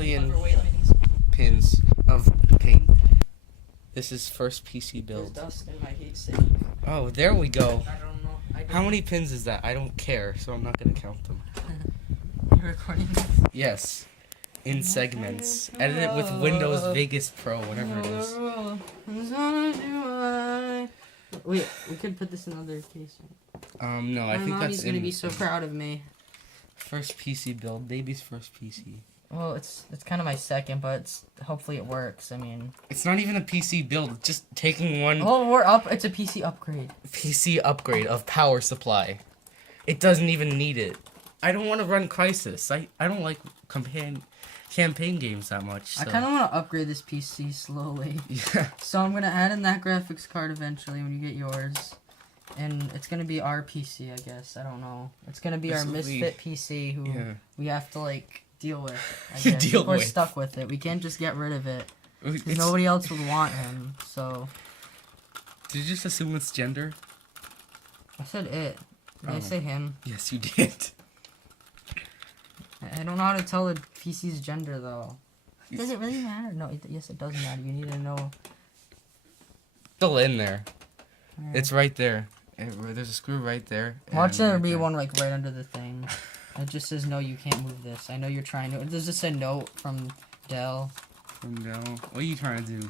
million pins of paint. This is first PC build. There's dust in my heat sink. Oh, there we go. I don't know. How many pins is that? I don't care, so I'm not gonna count them. You're recording this? Yes. In segments. Edit it with Windows Vegas Pro, whatever it is. Wait, we could put this in another case. No, I think that's gonna be so proud of me. First PC build, baby's first PC. Well, it's kind of my second, but hopefully it works. I mean, it's not even a PC build. It's just taking one. Oh, we're up. It's a PC upgrade. PC upgrade of power supply. It doesn't even need it. I don't want to run Crisis. I don't like campaign games that much. So. I kind of want to upgrade this PC slowly. Yeah. So I'm gonna add in that graphics card eventually when you get yours. And it's gonna be our PC, I guess. I don't know. It's gonna be our misfit PC who we have to like deal with. I guess. We're stuck with it. We can't just get rid of it. Because nobody else would want him. So. Did you just assume it's gender? I said it. Did I say him? Yes, you did. I don't know how to tell the PC's gender though. Does it really matter? No. Yes, it does matter. You need to know. Still in there. Yeah. It's right there. There's a screw right there. Watch there be one like right under the thing. It just says no, you can't move this. I know you're trying to. There's just a note from Dell. From Dell. What are you trying to do?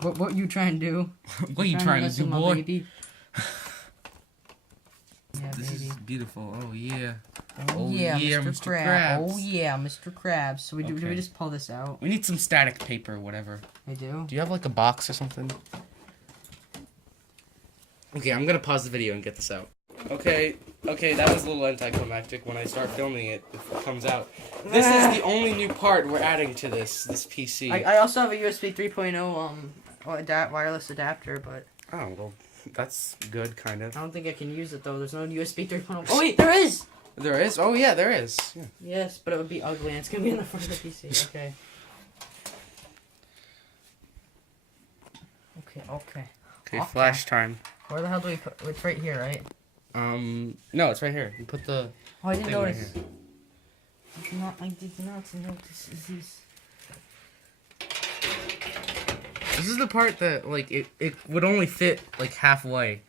What you trying to do? What are you trying to do, boy? Baby? Yeah, this baby. is beautiful. Oh yeah. Oh yeah, Mr. Krabs. Oh yeah, Mr. Krabs. So do we just pull this out? We need some static paper, whatever. We do. Do you have like a box or something? Okay, I'm gonna pause the video and get this out. Okay, that was a little anticlimactic. When I start filming it, it comes out. This is the only new part we're adding to this PC. I also have a USB 3.0 wireless adapter, but... Oh, well, that's good, kind of. I don't think I can use it, though. There's no USB 3.0. Oh, wait, there is! There is? Oh, yeah, there is. Yeah. Yes, but it would be ugly, and it's gonna be in the front of the PC. Okay. Okay, flash time. Where the hell do we put... It's right here, right? No, it's right here. You put the... Oh, I didn't notice. I did not notice this. This is the part that, like, it would only fit, like, halfway.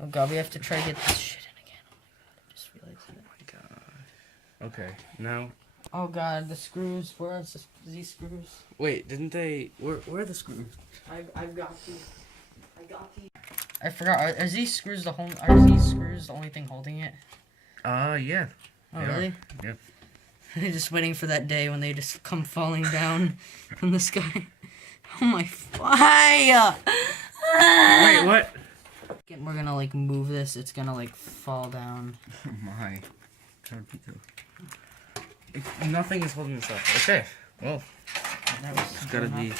Oh, God, we have to try to get this shit in again. Oh, my God, I just realized it. Oh, my God. Okay, now... Oh, God, the screws. Where are these screws? Wait, didn't they... Where are the screws? I've got these. I forgot. Are these screws the only thing holding it? Yeah. Oh, really? Yep. I'm just waiting for that day when they just come falling down from the sky. Oh my fire! Wait, what? We're gonna like move this. It's gonna like fall down. Oh my. Nothing is holding this up. Okay. Well, it's gotta be.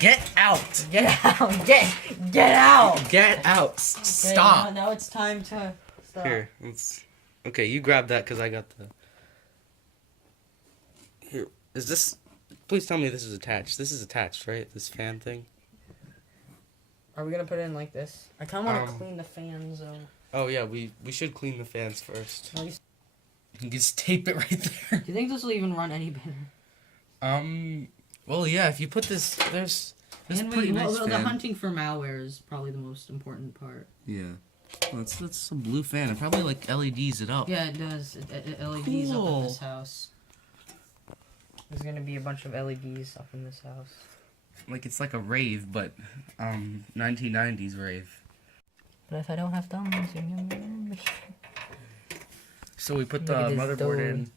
Get out! Get out! Get out! Get out! Okay, Stop! Now it's time to stop. Here, okay, you grab that because I got the... Here, is this... Please tell me this is attached. This is attached, right? This fan thing? Are we gonna put it in like this? I kinda wanna clean the fans, though. Oh yeah, we should clean the fans first. No, you can just tape it right there. Do you think this will even run any better? Well, yeah, if you put this, there's pretty nice fan. The hunting for malware is probably the most important part. Yeah. Well, that's a blue fan. It probably, like, LEDs it up. Yeah, it does. It LEDs up in this house. There's gonna be a bunch of LEDs up in this house. Like, it's like a rave, but, 1990s rave. But if I don't have thumbs, So we put the motherboard in.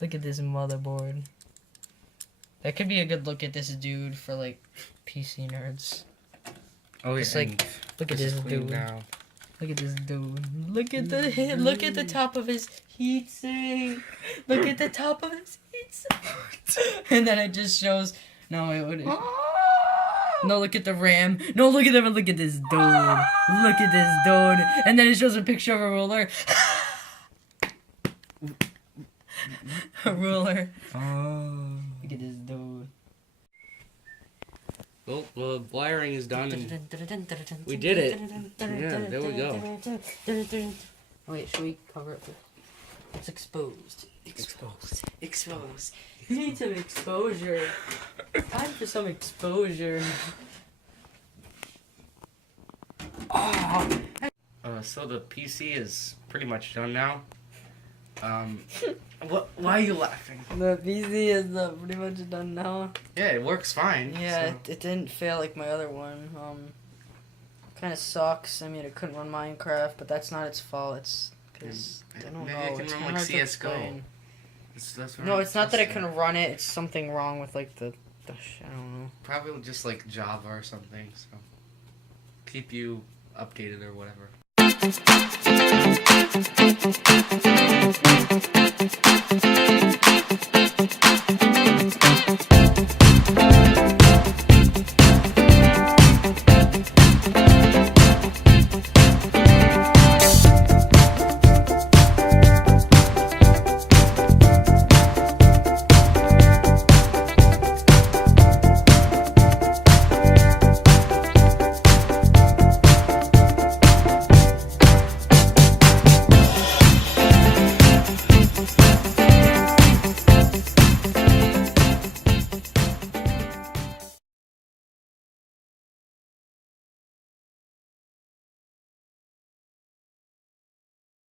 Look at this motherboard. That could be a good look at this dude for, like, PC nerds. Oh, yeah. Just like, look at this dude. Now. Look at this dude. Look at the top of his heatsink. Look at the top of his heatsink. And then it just shows. No, it would. No, look at the RAM. No, look at them. Look at this dude. Look at this dude. And then it shows a picture of a ruler. A ruler. Oh. Look at this dude. Well, the wiring is done and we did it. Yeah, there we go. Wait, should we cover it? It's exposed. Exposed. Exposed. You need some exposure. Time for some exposure. Oh. So the PC is pretty much done now. Why are you laughing? The PC is pretty much done now. Yeah, it works fine. Yeah, so. it didn't fail like my other one. Kind of sucks. I mean, it couldn't run Minecraft, but that's not its fault. It's because I don't Maybe know. it can It's run kinda like hard to CS:GO. explain. That's what No, I'm it's not that it testing. can run it. It's something wrong with like the I don't know. Probably just like Java or something. So keep you updated or whatever.